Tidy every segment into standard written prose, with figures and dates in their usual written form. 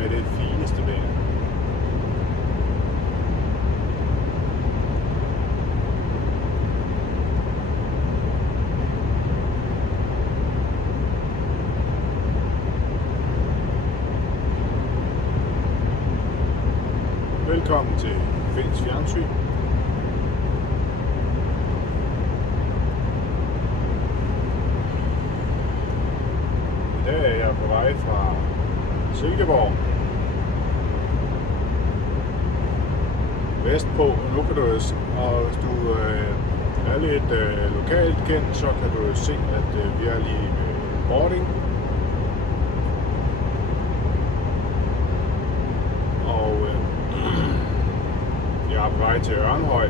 med det fineste vejr. Velkommen til Fælles Fjernsyn. I dag er jeg på vej fra Silkeborg vestpå, nu kan du og hvis du er lidt lokalt kendt, så kan du se, at vi er lige ved Bording. Og jeg er på vej til Ørnhøj,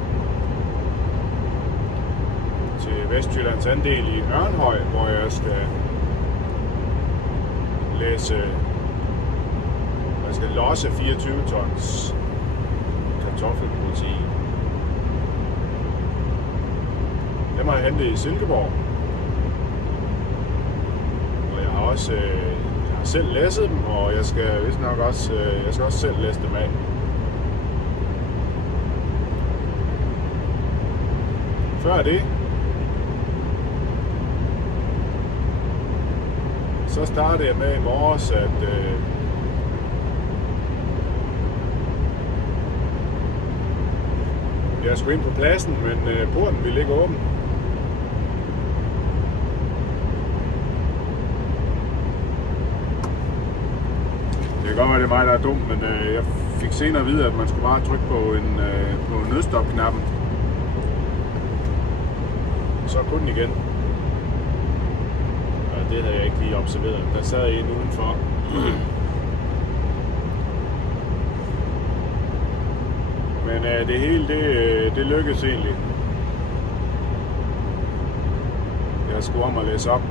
til Vestjyllands andel i Ørnhøj, hvor jeg skal losse 24 tons kartoffelprotein. Dem har jeg hentet i Silkeborg. Og jeg har selv læsset dem, og jeg skal vist nok også, selv læse dem af. Før det, så startede jeg med i morges, at jeg skulle ind på pladsen, men porten ville ikke åbne. Det kan godt være, det er mig, der er dum, men jeg fik senere at vide, at man skulle bare trykke på nødstop-knappen. Så kunne den igen. Og det havde jeg ikke lige observeret. Der sad en udenfor. Men det hele, det lykkedes egentlig. Jeg skulle om at læse op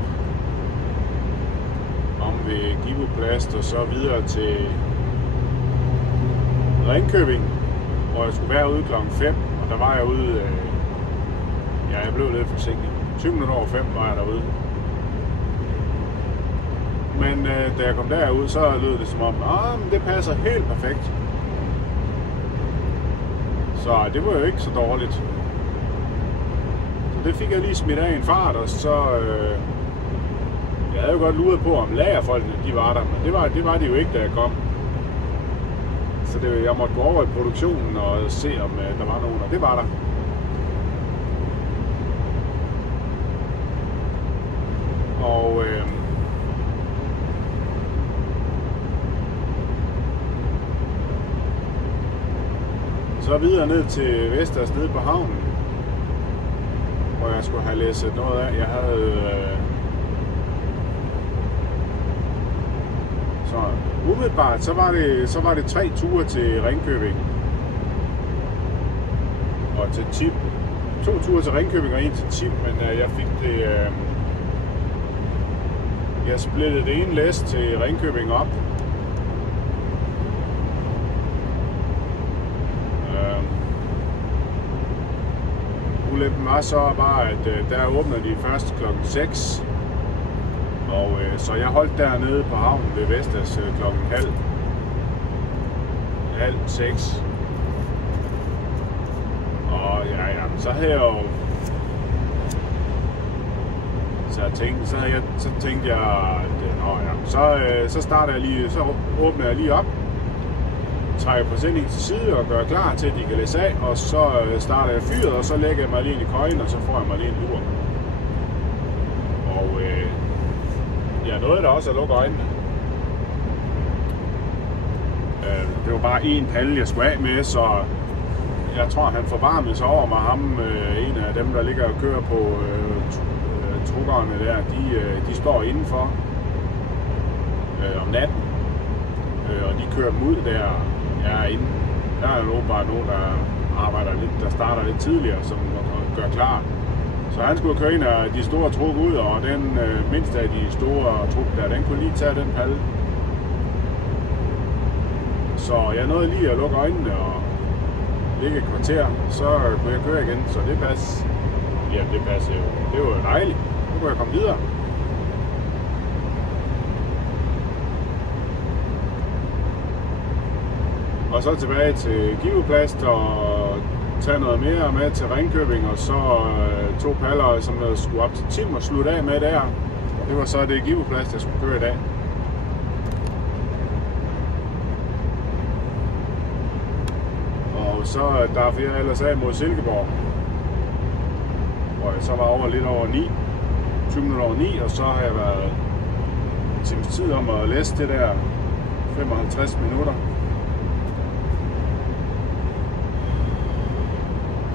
om ved Giboplast og så videre til Ringkøbing, hvor jeg skulle være ude klokken 5, og der var jeg ude, jeg blev lidt forsinket. 20 minutter over 5 var jeg derude. Men da jeg kom derud, så lød det som om, men det passer helt perfekt. Så det var jo ikke så dårligt. Så det fik jeg lige smidt af en fart, og så... jeg havde jo godt luret på, om lagerfolkene de var der, men det var de jo ikke, da jeg kom. Så jeg måtte gå over i produktionen og se, om der var nogen, og det var der. Og... så videre ned til Vesters nede på havnen, hvor jeg skulle have læsset noget af. Jeg havde så umiddelbart så var det 3 ture til Ringkøbing og til Tip. 2 ture til Ringkøbing og 1 til Tip, men jeg fik det jeg splittede det ene læs til Ringkøbing op. Ulempen var så bare, at der åbner de først klokken 6. Og så jeg holdt dernede på havnen ved Vestas klokken halv 6. Og så havde jeg jo... Så tænkte jeg, at så starter jeg lige, så åbner jeg lige op, trækker præsendingen til side og gør klar til, at de kan læse af, og så starter jeg fyret, og så lægger jeg mig lige ind i køjen, og så får jeg mig lige en lur. Og jeg nåede da også at lukke øjnene. Det var bare en palle, jeg skulle af med, så jeg tror, han forvarmede sig over mig. Ham, en af dem, der ligger og kører på truckerne der, de står indenfor om natten, og de kører dem ud der. Jeg er inde. Der er jo bare nogen, der starter lidt tidligere, som gør klar. Så han skulle køre en af de store truk ud, og den mindste af de store truk der, den kunne lige tage den palle. Så jeg nåede lige at lukke øjnene og ligge et kvarter, så kunne jeg køre igen, så det passer. Ja, det passer jo. Det var jo dejligt. Nu kunne jeg komme videre. Og så tilbage til Giveplast og tage noget mere med til Ringkøbing, og så 2 paller, som jeg skulle op til Tim og slutte af med der. Det var så det Giveplast, jeg skulle køre i dag. Og så der jeg ellers af mod Silkeborg, hvor jeg så var over lidt over 9, 20 minutter over 9, og så har jeg været en times tid om at læse det der 55 minutter.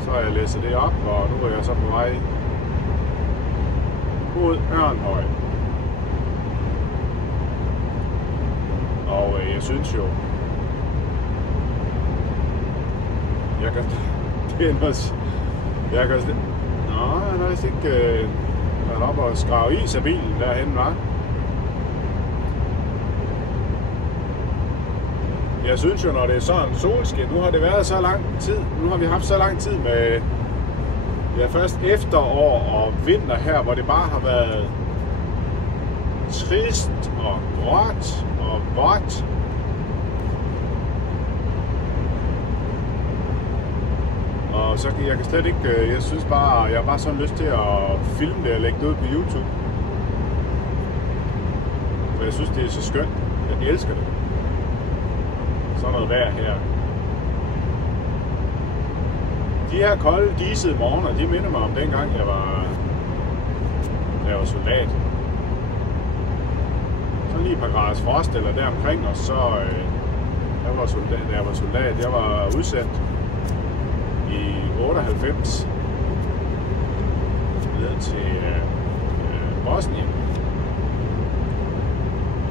Så har jeg læst det op, og nu er jeg så på vej mod Ørnhøj. Og jeg synes jo, jeg kan han har vist ikke været oppe og skrave is af bilen derhen, var. Jeg synes jo, når det er sådan solskin, nu har det været så lang tid, nu har vi haft så lang tid med, ja, først efterår og vinter her, hvor det bare har været trist og gråt og vådt. Og så jeg kan slet ikke, jeg synes bare, jeg har bare sådan lyst til at filme det og lægge det ud på YouTube. For jeg synes, det er så skønt. Jeg elsker det. Sådan noget vejr her. De her kolde, disede morgener, de minder mig om dengang, jeg var soldat. Så lige et par graders frost eller deromkring, og så da jeg var soldat, jeg var udsendt i 98 ned til Bosnien.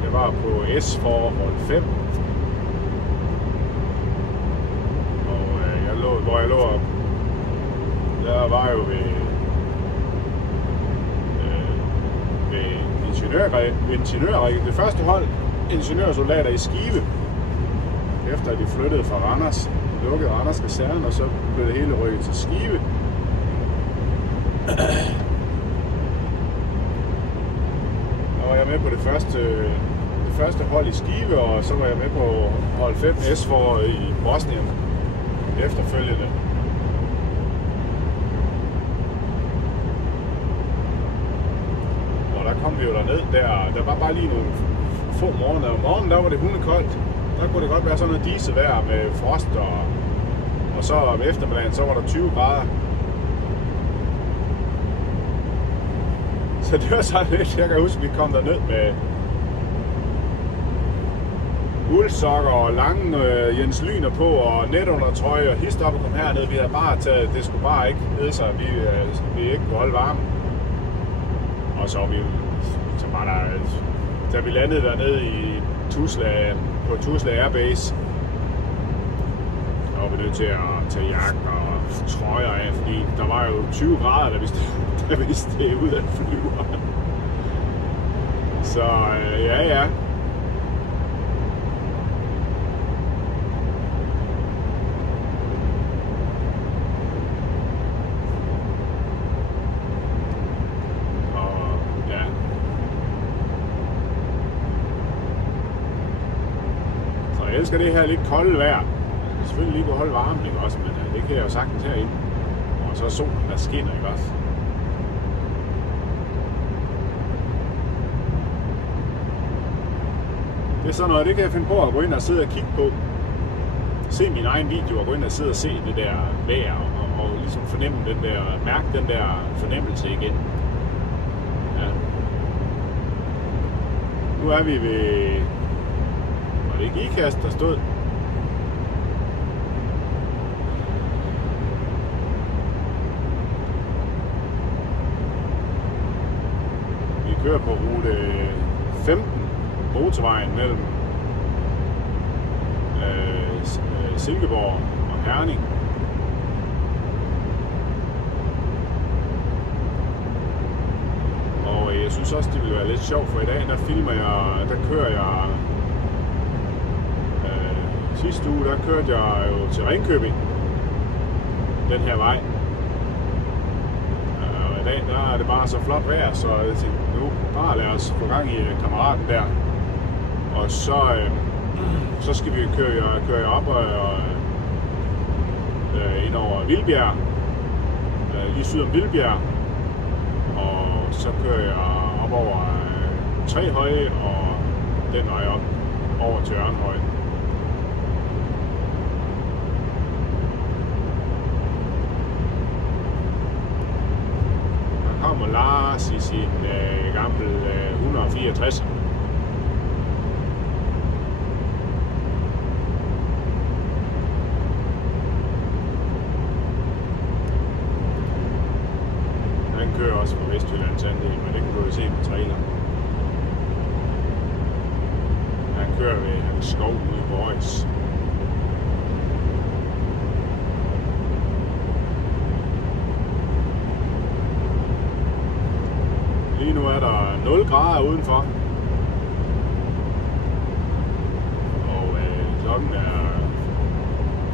Jeg var på S-forhold 5. Og hvor jeg lå, der var jo ved ingeniørrække. Det første hold ingeniørsoldater i Skive, efter at de flyttede fra Randers, lukkede Randers kaserne, og så blev det hele rykket til Skive. Og var jeg med på det første hold i Skive, og så var jeg med på hold 5S for i Bosnien efterfølgende. Og der kom vi jo derned, der var bare lige nogle få morgener. Om morgenen der var det hundekoldt. Der kunne det godt være sådan noget disevejr med frost, og så om eftermiddagen, så var der 20 grader. Så det var så lidt, jeg kan huske, vi kom derned med uldsokker og lange Jens Lyner på og netundertrøje og hist op og kom herned. Vi havde bare taget, det skulle bare ikke hedde sig, at vi ikke kunne holde varmen. Og så var der, da vi landede dernede i på Tuzla Airbase, der var vi nødt til at tage jakke og trøjer af, fordi der var jo 20 grader, da vi steg ud af flyveren. Så ja. Jeg elsker det her lidt kolde vejr. Jeg skal selvfølgelig lige kunne holde varmen, ikke også, men det kan jeg jo sagtens herinde. Og så solen, der skinner, ikke også. Det er sådan noget, det kan jeg finde på at gå ind og sidde og kigge på. Se min egen video og gå ind og sidde og se det der vejr og ligesom fornemme den der, mærke den der fornemmelse igen. Ja. Nu er vi ved... Og det er ikke Ikast, der stod. Vi kører på rute 15, motorvejen mellem Silkeborg og Herning. Og jeg synes også, det ville være lidt sjovt, for i dag, der kører jeg sidste uge, der kørte jeg jo til Ringkøbing, den her vej. Og i dag, der er det bare så flot vejr, så jeg tænkte, nu bare lad os få gang i kammeraten der. Og så Så skal vi køre op og ind over Vildbjerg, lige syd om Vildbjerg, og så kører jeg op over Trehøje og den vej op over til Ørnhøj. Der kommer Lars i sin gamle 164. Han kører også på Vestjyllands andel, men det kan du jo se på trailer. Han kører ved hans skov ude i Borgs. Lige nu er der 0 grader udenfor. Og klokken er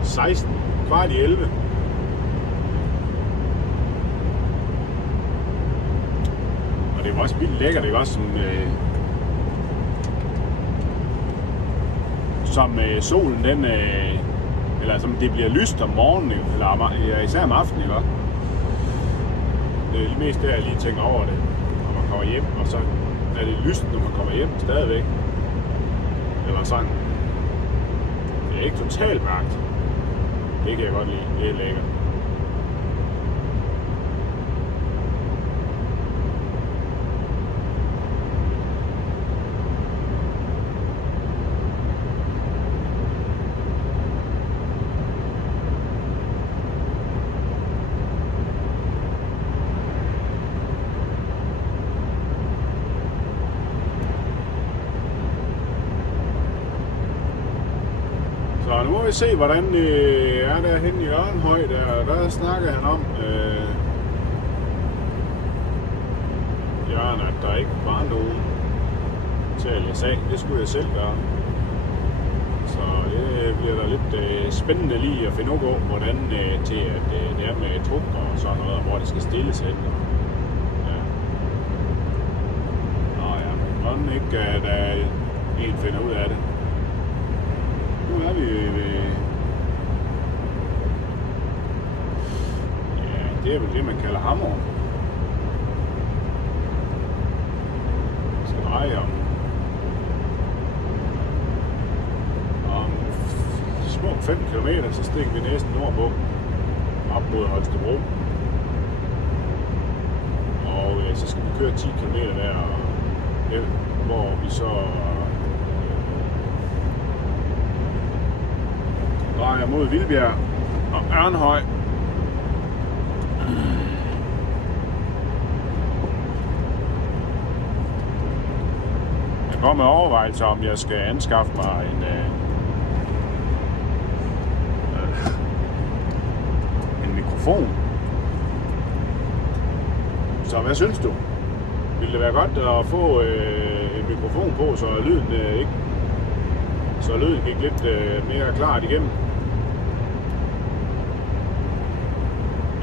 16, kvart i 11. Og det er også vildt lækkert, det er også som solen den, eller som det bliver lyst om morgenen, eller især om aftenen, ikke? Det er det mest der, jeg lige tænker over det, når man kommer hjem, og så er det lyst, når man kommer hjem stadigvæk. Eller sådan. Det er ikke totalt mørkt. Det kan jeg godt lide, det er lækkert. Så nu må vi se, hvordan det er derhen i Ørnhøj. Der snakker han om, Jørgen, at der ikke var nogen til at læse af. Det skulle jeg selv gøre. Så det bliver da lidt spændende lige at finde ud af, hvordan til at det er med trukker og sådan noget, og hvor det skal stilles hen. Ja. Nå ja, hvordan ikke at en finder ud af det. Nu er vi ved... Ja, det er vel det, man kalder Hammer. Vi skal dreje om små 5 km, så stikker vi næsten nordpå, op mod Holstebro. Og så skal vi køre 10 km der, hvor vi så drejer mod Vildbjerg og Ørnhøj. Jeg går med overvejelser, om jeg skal anskaffe mig en mikrofon. Så hvad synes du? Ville det være godt at få en mikrofon på, så lyden gik lidt mere klart igennem?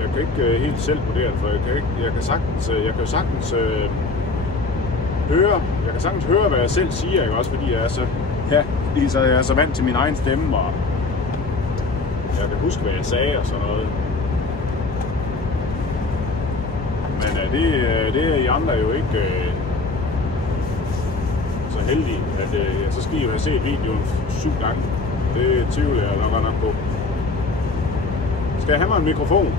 Jeg kan ikke helt selv vurdere det, for jeg kan sagtens høre, hvad jeg selv siger, ikke? Også fordi jeg er så vant til min egen stemme, og jeg kan huske, hvad jeg sagde og sådan noget. Men det er I andre jo ikke så heldige, at så skal I jo have set videoen 7 gange. Det tvivler jeg nok på. Skal jeg have mig en mikrofon?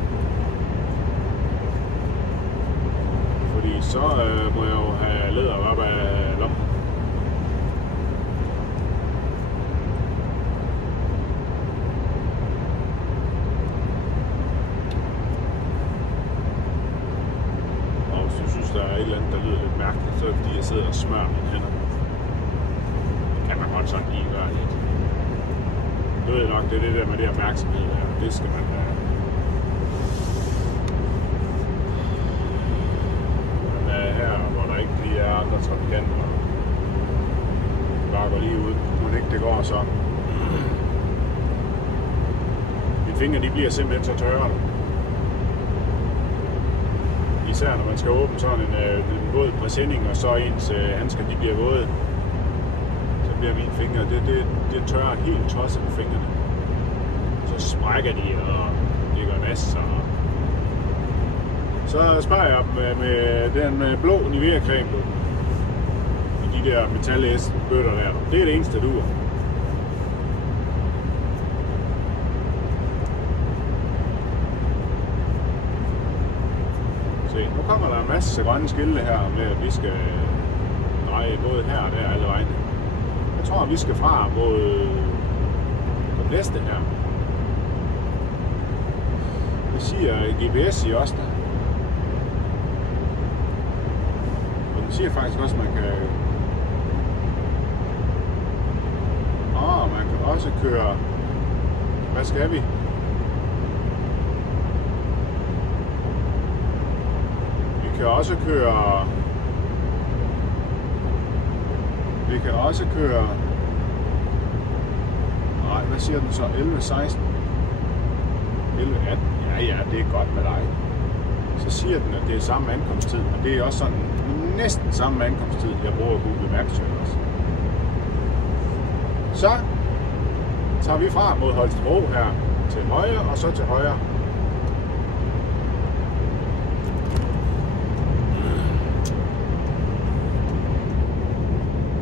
Fordi så må jeg jo have læder op af lommen. Og hvis du synes, der er et eller andet, der lyder lidt mærkeligt, så er det fordi, jeg sidder og smører mine hænder. Det kan man godt sådan lige gøre lidt. Du ved nok, det er det der med det opmærksomhed der. Det skal man have. Her, hvor der ikke lige er andre trafikanter, bare går lige ud, må ikke det går så. Mine fingre, de bliver simpelthen så tørre. Især når man skal åbne sådan en våd præsending, og så ens handsker, de bliver våde. Så bliver mine fingre, det tørrer helt tosset på fingrene. Så sprækker de, og det gør masser. Så spørger jeg dem med den blå Nivea-creme i de der metal-bøtter der. Det er det eneste, der duer. Se, nu kommer der en masse grønne skilte her med, at vi skal dreje både her og der alle vegne. Jeg tror, vi skal fra mod den næste her. Det siger GPS i os der. Og den siger faktisk også, at man kan... man kan også køre... Hvad skal vi? Vi kan også køre... Nej, hvad siger den så? 11.16? 11.18? Ja, det er godt med dig. Så siger den, at det er samme ankomsttid, men det er også sådan næsten samme ankomsttid, jeg bruger Google Maps også. Så tager vi fra mod Holstebro her til højre, og så til højre.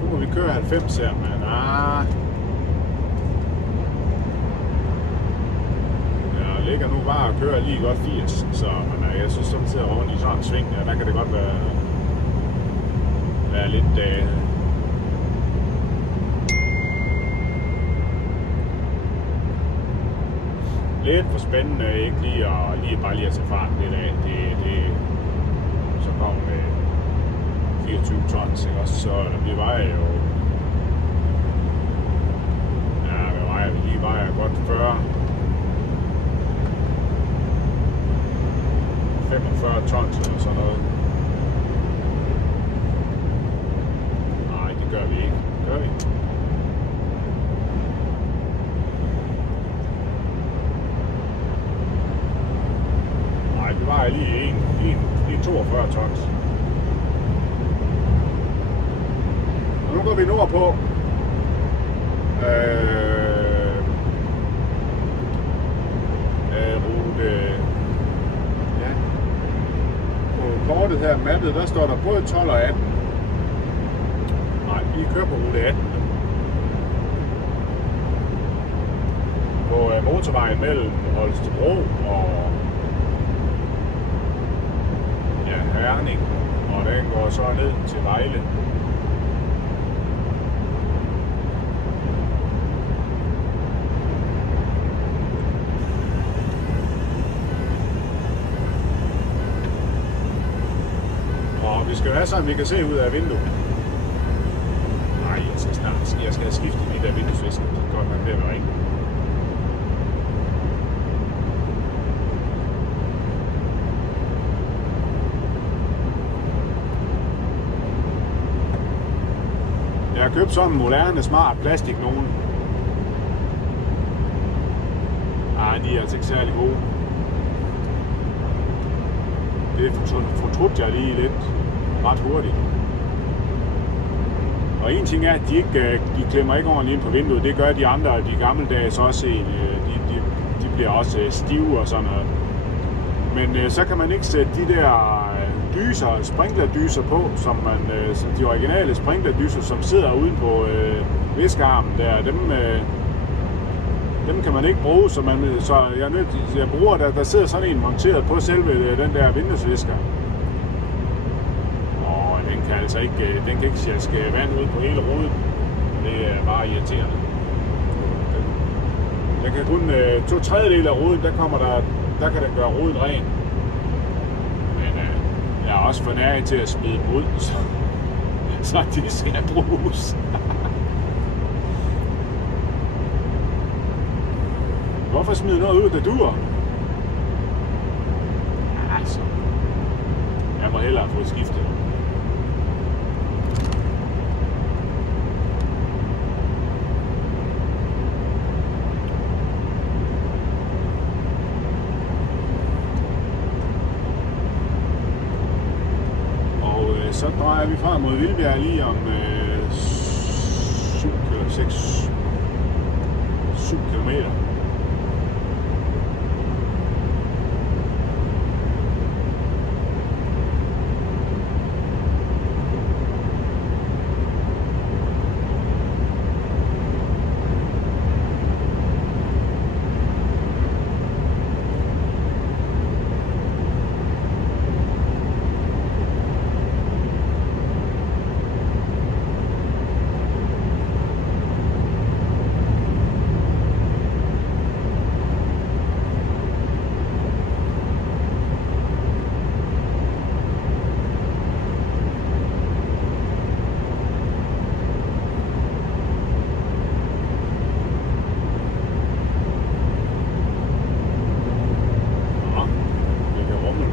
Nu må vi køre 90 her, men jeg ligger nu bare og kører lige godt 80, så jeg synes samtidig rundt i sådan en sving der kan det godt være lidt lidt for spændende, ikke lige bare lige at tage farten lidt af. Så kommer med 24 tons, ikke også? Så vi vejer jo... Ja, vi vejer godt 40. 45 tons eller sådan noget. Nej, det gør vi ikke. Gør vi? Nej, vi vejer lige 42 tons. Og nu går vi nordpå. Rute... Kortet her, mappet, der står der både 12 og 18. Nej, vi kører på rute 18. På motorvejen mellem Holstebro og Herning, og den går så ned til Vejle. Det skal være sådan, vi kan se ud af vinduet. Nej, jeg skal have skiftet de der vinduesvisker. Godt nok, det er ikke. Jeg har købt sådan en moderne, smart plastik nogen. De er altså ikke særlig gode. Det fortrudte jeg lige lidt. Ret hurtigt. Og en ting er, at de klemmer ikke ordentligt ind på vinduet. Det gør de andre, de gammeldags også. De bliver også stive og sådan noget. Men så kan man ikke sætte de der sprinklerdyser på, som de originale sprinklerdyser, som sidder uden på viskearmen der. Dem kan man ikke bruge, så jeg bruger der sidder sådan en monteret på selve den der vinduesvisker. Den kan ikke sjaske vand ud på hele ruden. Det er bare irriterende. Den kan kun 2/3 af ruden, der kan den gøre ruden ren. Men jeg er også for nær til at smide dem ud, så de skal bruges. Hvorfor smide noget ud, der duer? Altså, jeg må hellere få skiftet. Så drejer vi frem mod Vildbjerg lige om 7 km. 6-7 kilometer.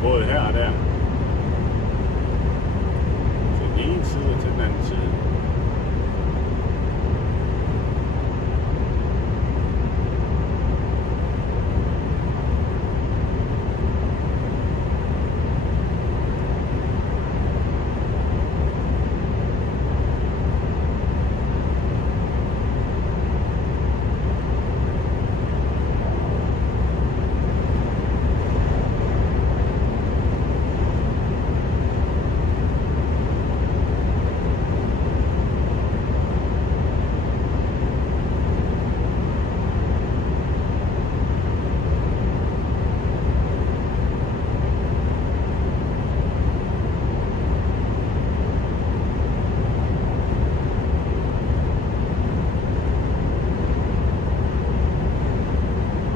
Både her og der. Til den ene side og til den anden side.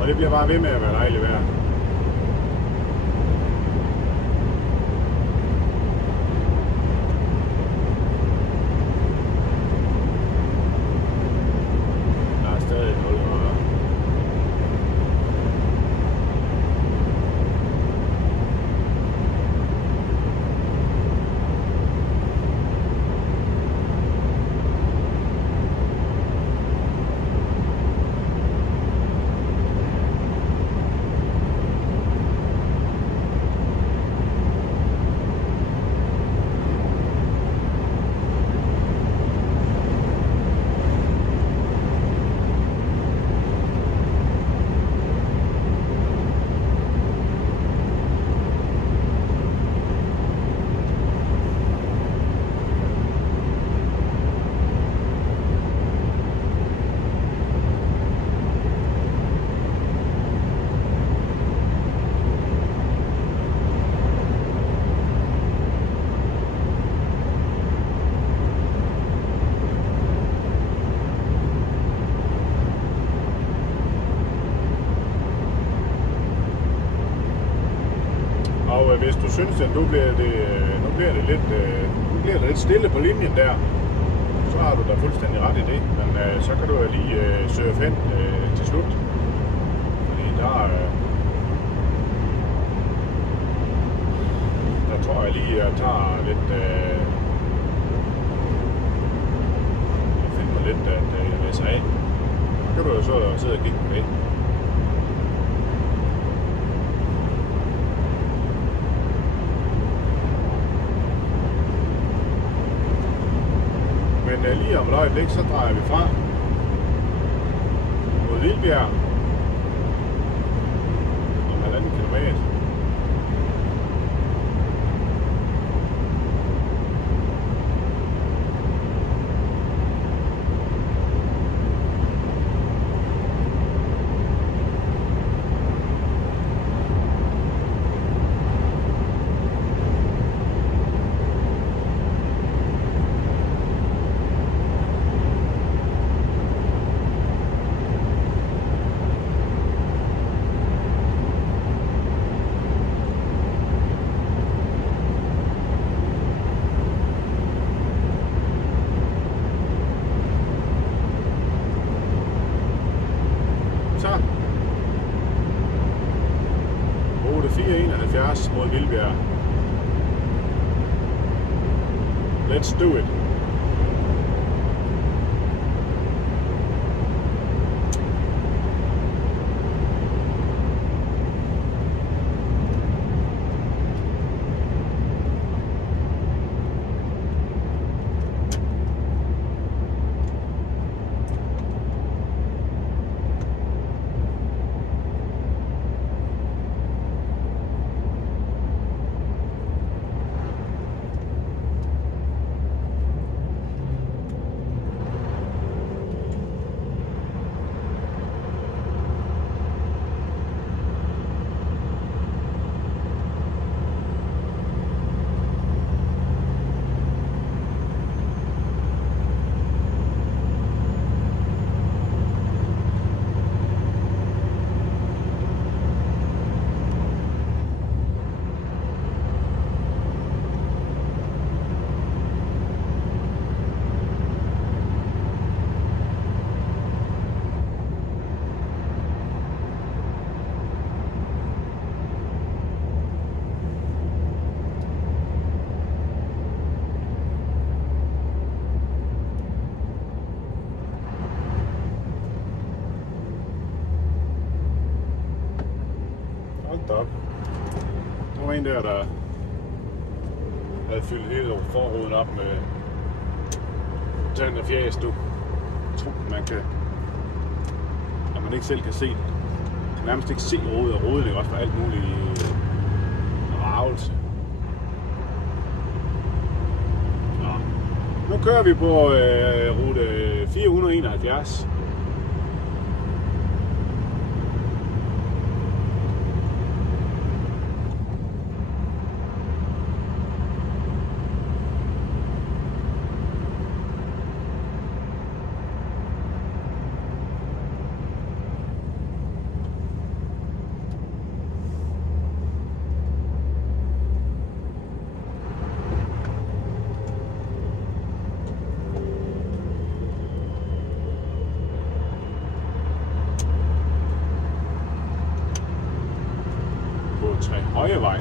Og det bliver bare ved med at være dejligt vejr. Der er stadig 0 grader. Og hvis du synes, at nu bliver det lidt stille på linjen der, så har du da fuldstændig ret i det. Men så kan du jo lige surfe hen til slut. Fordi der tror jeg lige, at jeg tager lidt... jeg finder mig lidt, at jeg læser af. Så kan du jo så sidde og kigge på det. Men lige om et øjeblik, så drejer vi fra mod Vildbjerg om 1,5 kilometer. Rute 471 mod Vildbjerg. Let's do it. der havde fyldt hele forruden op med tand og fjæs, du. Jeg tror, når man ikke selv kan se, nærmest ikke se rodet, og rodet er også for alt muligt ravelse. Nu kører vi på rute 471. Højevej.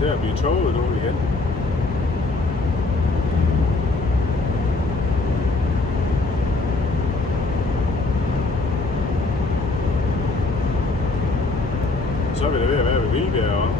til at blive toget nu igen. Så vil det ved at være ved Vildbjerg også.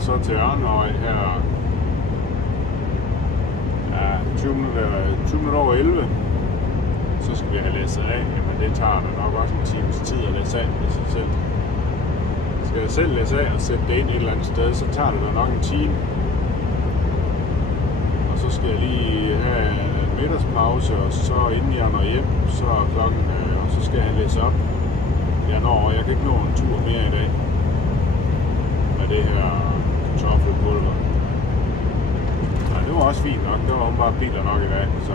Så til Ørnhøj her, ja, 20 minutter over 11, så skal vi have læsset af, men det tager da nok også en times tid at læse af med sig selv. Skal jeg selv læse af og sætte det ind et eller andet sted, så tager det da nok en time. Og så skal jeg lige have en middagspause, og så inden jeg når hjem, så er klokken, og så skal jeg læse op. Jeg kan ikke nå en tur mere i dag med det her kartoffelpulver. Nej, det var også fint nok. Det var bare biler nok i dag, så...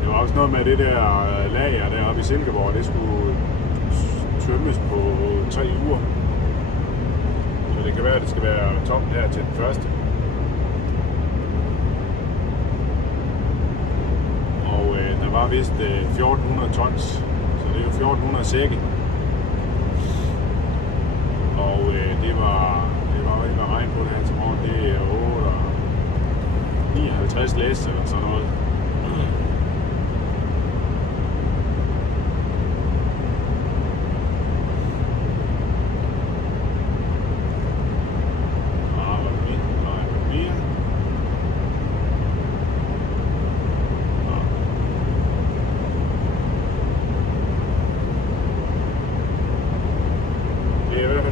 Det var også noget med det der lager deroppe i Silkeborg. Det skulle tømmes på 3 uger. Så det kan være, at det skal være tomt her til den første. Der var vist 1400 tons, så det er jo 1400 sække. Og det var ikke at regne på det her til morgen. Det er 59 læs eller sådan noget.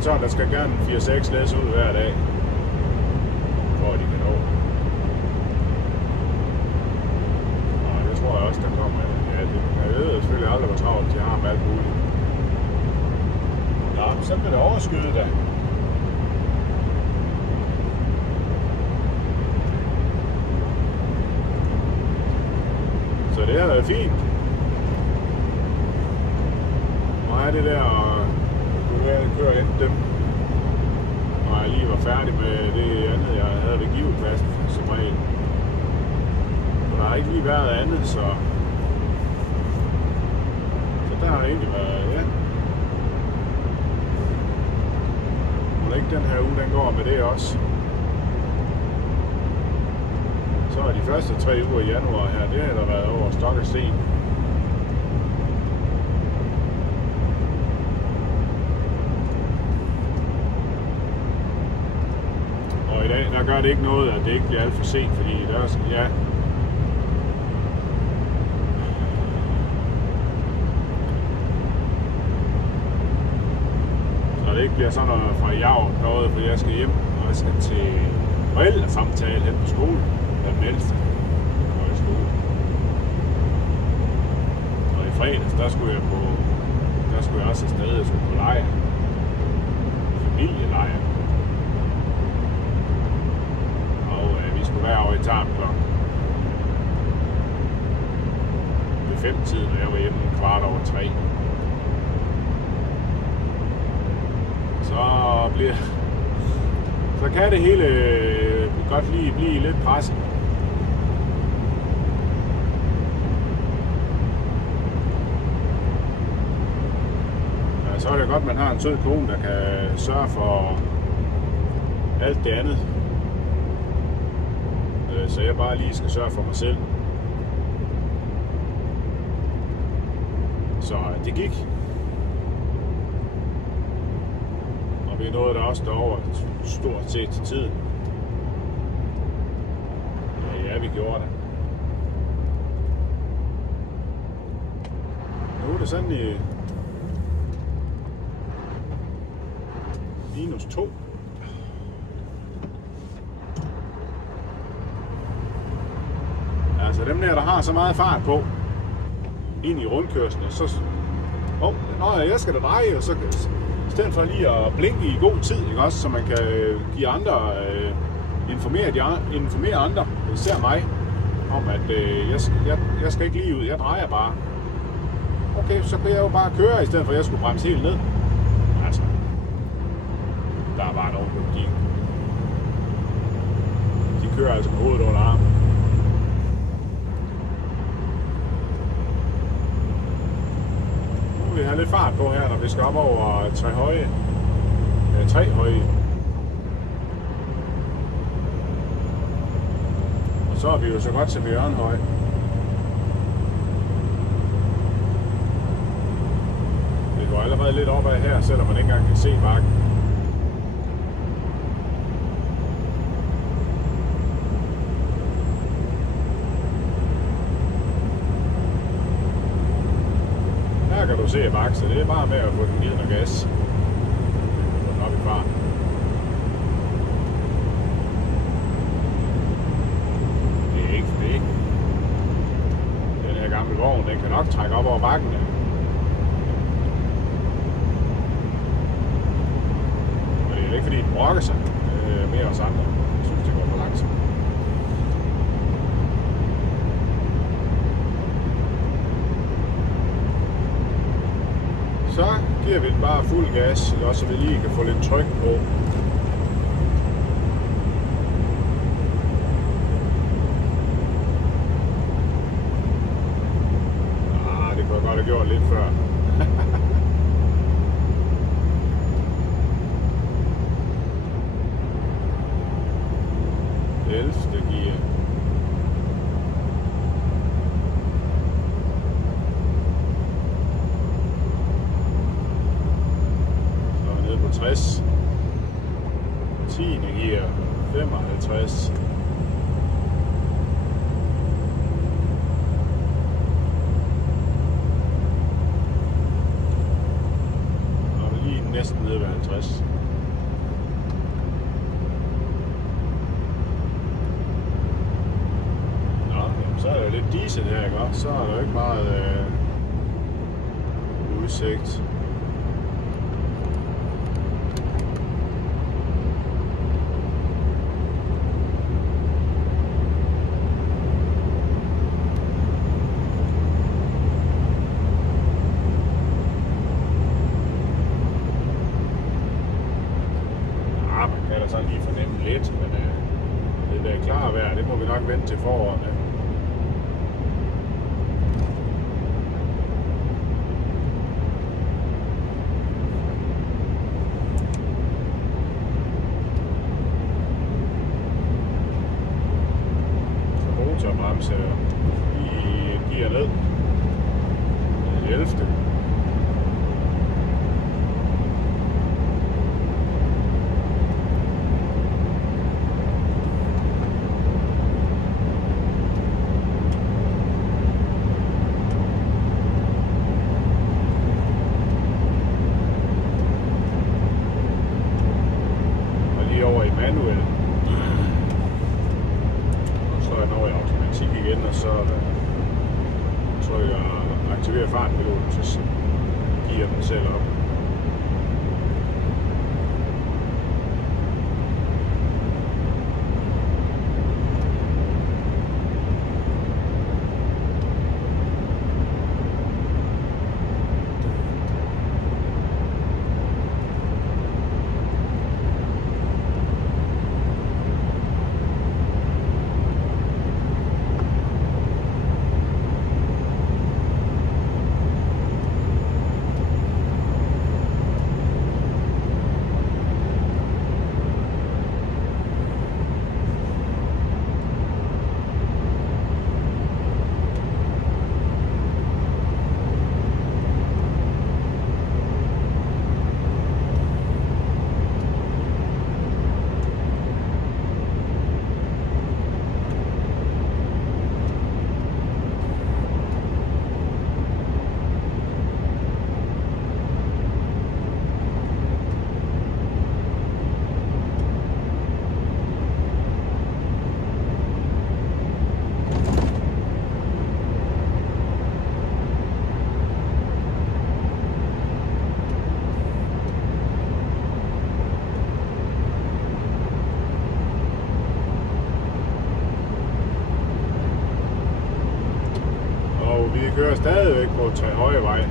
Så der skal gerne 4-6 læs ud hver dag, for at de kan nå. Og det tror jeg også, der kommer. Ja, jeg ved selvfølgelig aldrig, hvor travlt de har med alt muligt. Nå, så bliver det overskyet da. Så det har været fint. Og have det der jeg kører ind dem, og jeg lige var færdig med det andet, jeg havde ved givepladsen som regel. Og der har ikke lige været andet, så der har det egentlig været, ja. Og ikke den her uge, den går med det også. Så er de første 3 uger i januar her, det har der været over stok og sten. Der gør det ikke noget, at det ikke bliver alt for sent, fordi der er, ja, så det ikke bliver sådan noget fra javt noget, for jeg skal hjem, og jeg skal til forældresamtale hen på skolen, den ældste og i skole. Og i fredags, der skulle jeg også afsted, jeg skulle på lejr, familielejr. Hver år i Tarm klokken ved 5-tiden, og jeg var hjemme 3:15. Så kan det hele godt lige blive lidt presset. Ja, så er det godt, at man har en sød kone, der kan sørge for alt det andet. Så jeg bare lige skal sørge for mig selv. Så det gik. Og vi nåede der også derover stort set til tiden. Ja, vi gjorde det. Nu er det sådan i -2. Så dem der har så meget fart på, ind i rundkørslen, så... jeg skal da dreje, og så i stedet for lige at blinke i god tid, ikke også, så man kan give andre, informere andre, især mig, om at jeg skal ikke lige ud, jeg drejer bare. Okay, så kan jeg jo bare køre, i stedet for at jeg skulle bremse helt ned. Altså, der er bare nogen, de kører altså med hovedet under armen. Nu vil vi have lidt fart på her, når vi skal op over 3 høje. 3 høje. Og så er vi jo så godt til Jørgenhøj. Det går allerede lidt opad her, selvom man ikke engang kan se bakken. Her kan du se bakken, så det er bare med at få den ned og gas. Få den op i fart. Det er ikke for det. Den her gamle vogn, den kan nok trække op over bakken. Og det er ikke fordi den brokker sig mere os andre. Jeg synes, det går for langsomt. Så giver vi den bare fuld gas, så vi lige kan få lidt tryk på. Det kunne jeg godt have gjort lidt før. Det 11. gear. Så er vi nede på 60. 10. gear. 55. Næsten nede ved 50. Nå, jamen, så er der lidt diesel her, ikke også? Så er der ikke meget udsigt. Så lige fornemme lidt, men det der klare vejr, det må vi nok vente til foråret. Så motorbremse lige giver ned. Det 11. Over i manuel. Og så er den over i automatik igen, og så trykker jeg aktiverer fartpiloten, så giver den selv op. kører stadigvæk på Trehøjevej.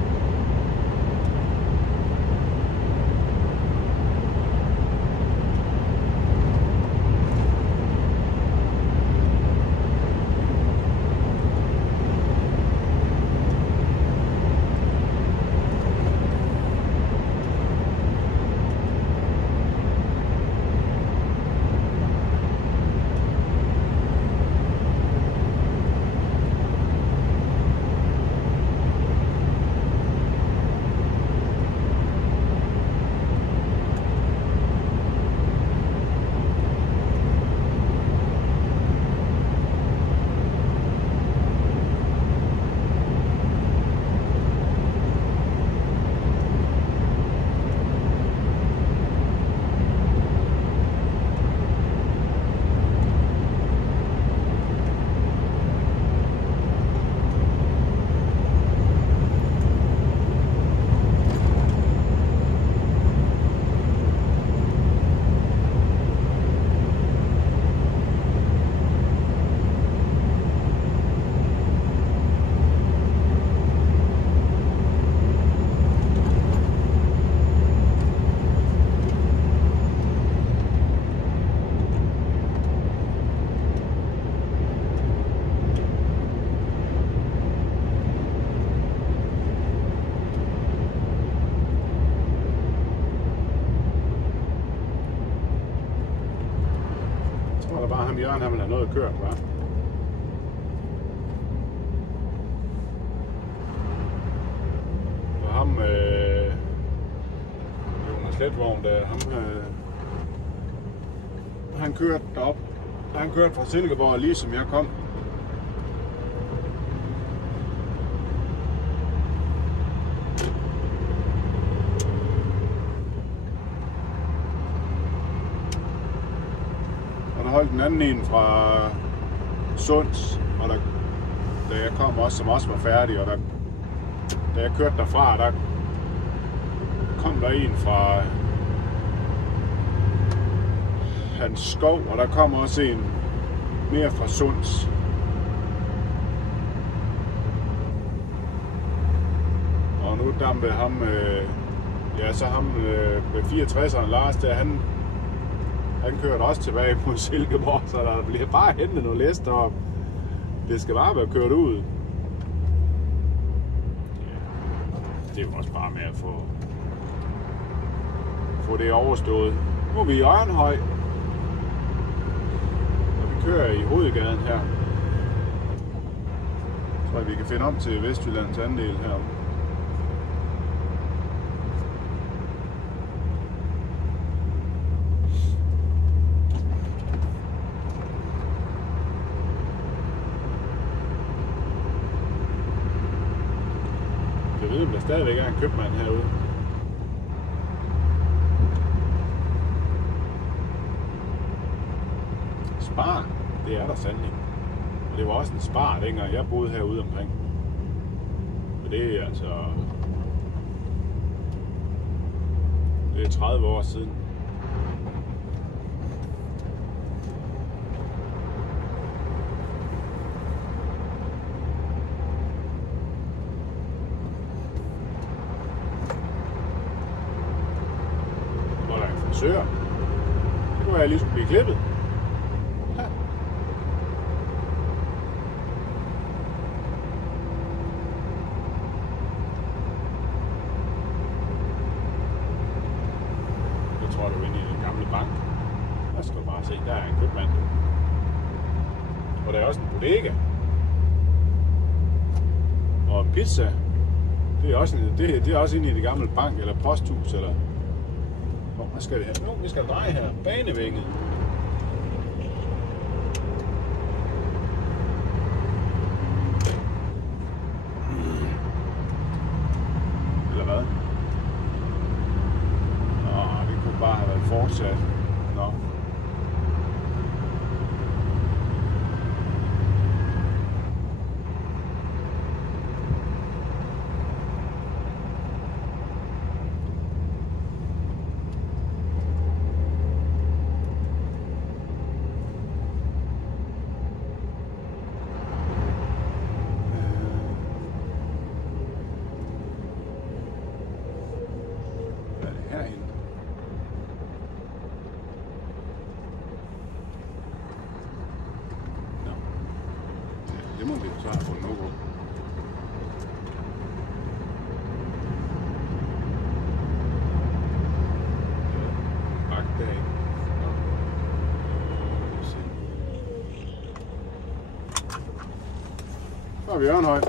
Ham Jørgen, han vil have noget at køre, hva'? Og ham, Jonas Letvogn, der, han kørte derop. Han kørte fra Silkeborg, lige som jeg kom. Holdt den anden en fra Sunds, og da jeg kom også, som også var færdig, og da jeg kørte derfra, der kom der en fra Hans Skov, og der kom også en mere fra Sunds. Og nu dampede ham, ham med 64'eren Lars, der han kørte også tilbage mod Silkeborg, så der bliver bare hentet noget læst op. Det skal bare være kørt ud. Ja, det er jo også bare med at få det overstået. Nu er vi i Ørnhøj, og vi kører i hovedgaden her. Så tror jeg, vi kan finde om til Vestjyllands andel herom. Jeg ved, om der stadigvæk er en købmand herude. Spar, det er der sandelig. Og det var også en Spar, dengang jeg boede herude omkring. Men det er altså... Det er 30 år siden. Søger. Det kunne jeg lige skulle blive klippet. Ja. Jeg tror, du er inde i den gamle bank. Der skal du bare se, der er en købmand. Og der er også en bodega. Og en pizza. Det er også inde i det gamle bank eller posthus eller... Hvad skal vi have? Nu, vi skal dreje her. Banevinget. Eller hvad? Nå, det kunne bare have været fortsat. Nå. vi Ørnhøj.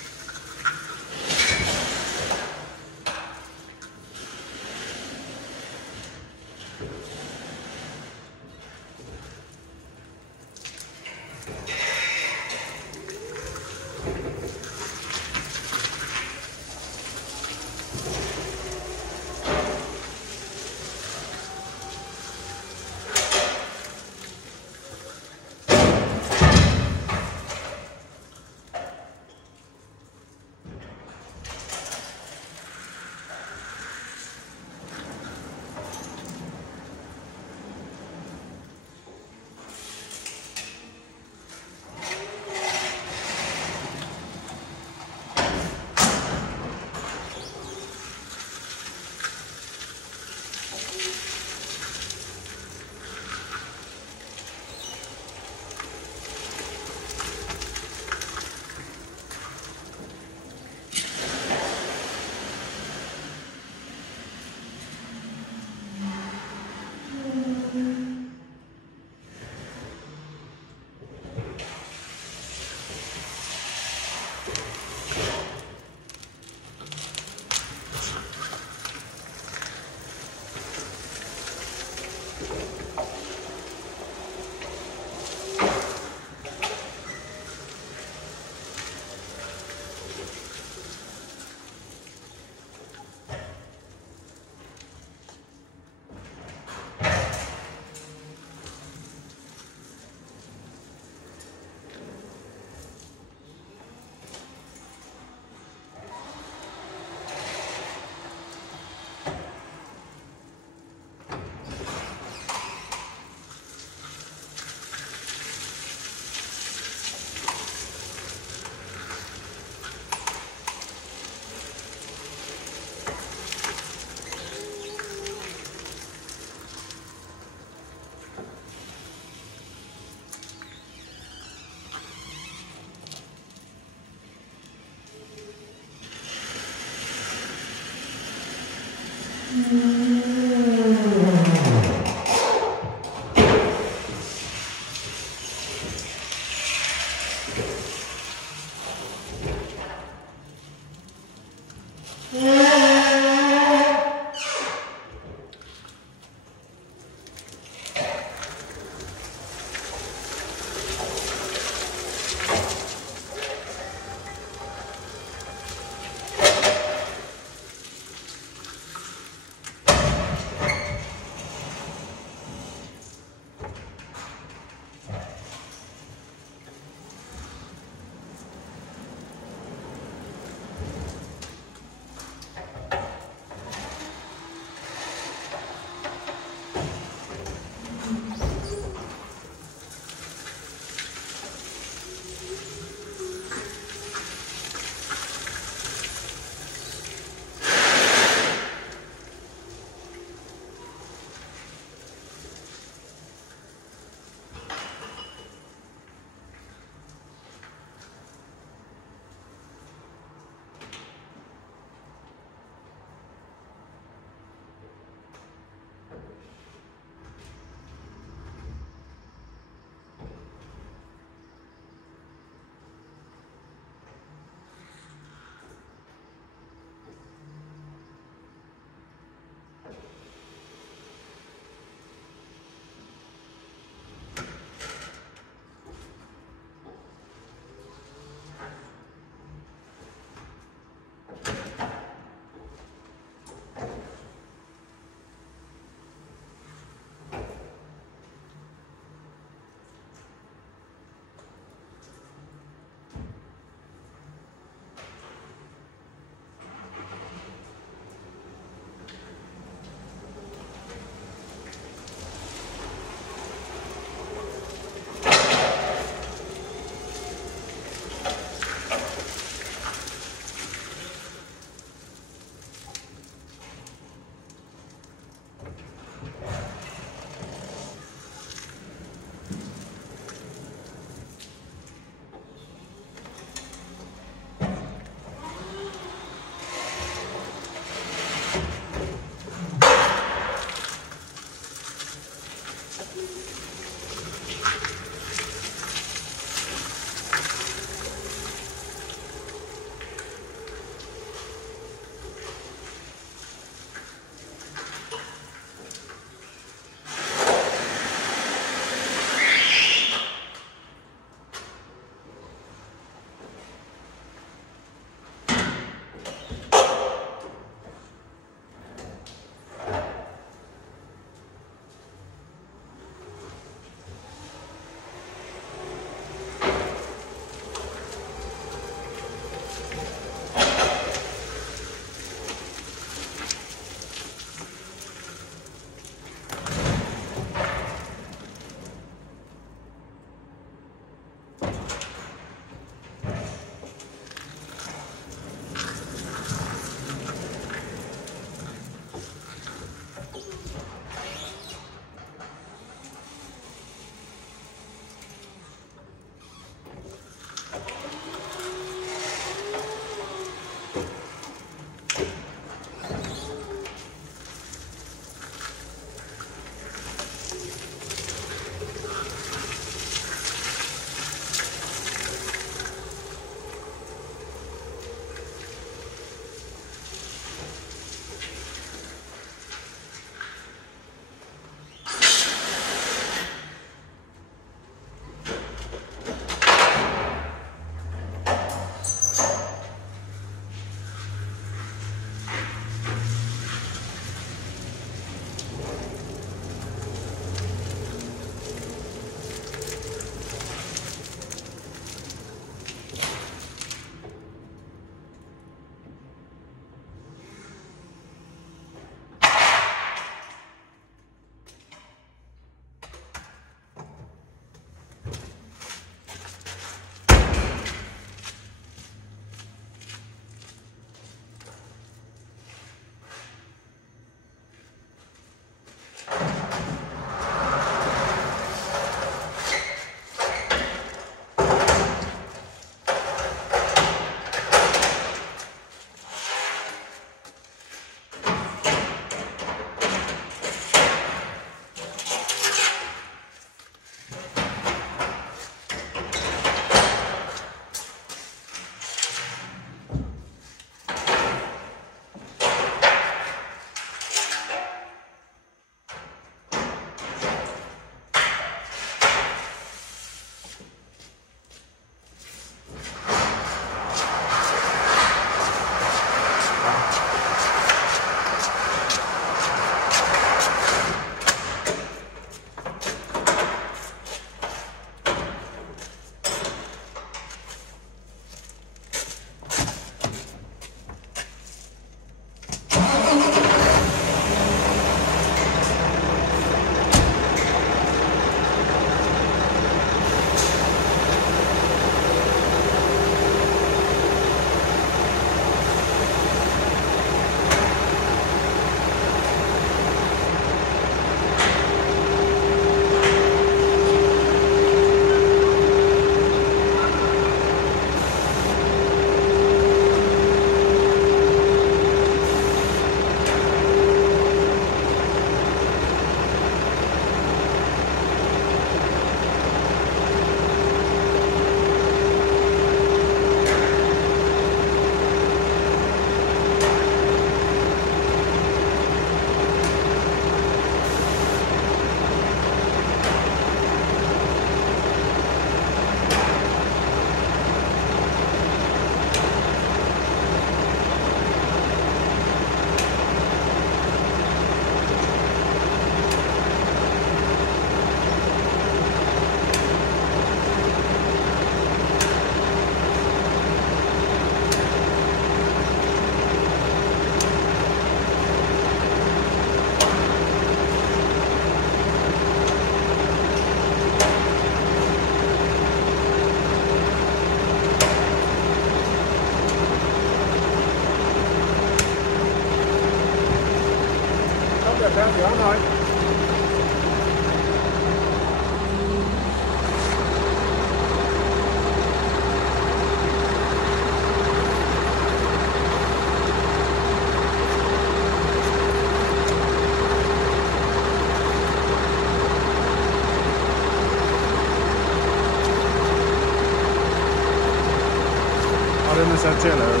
sat til at lade.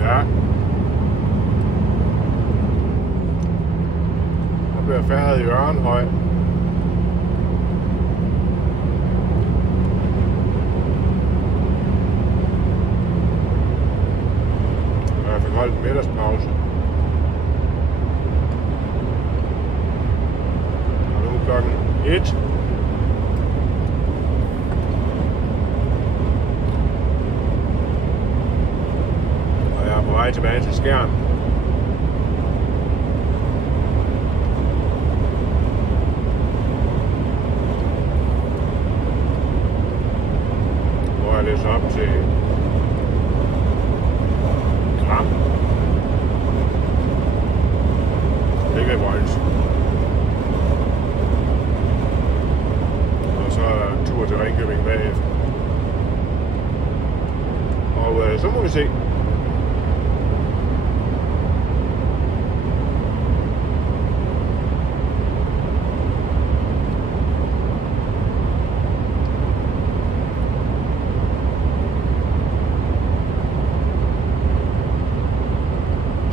Ja. Der bliver færdet i Ørnhøj. Og jeg fik holdt en middagspause. Og nu er klokken 1. Og jeg er på vej tilbage til Skjern. Hvor jeg læser op til Gram. Det er Vojens. Og så en tur til Ringkøbing bagefter. Og så må vi se.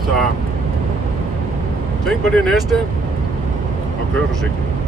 Så tænk på det næste, og kør forsigtigt.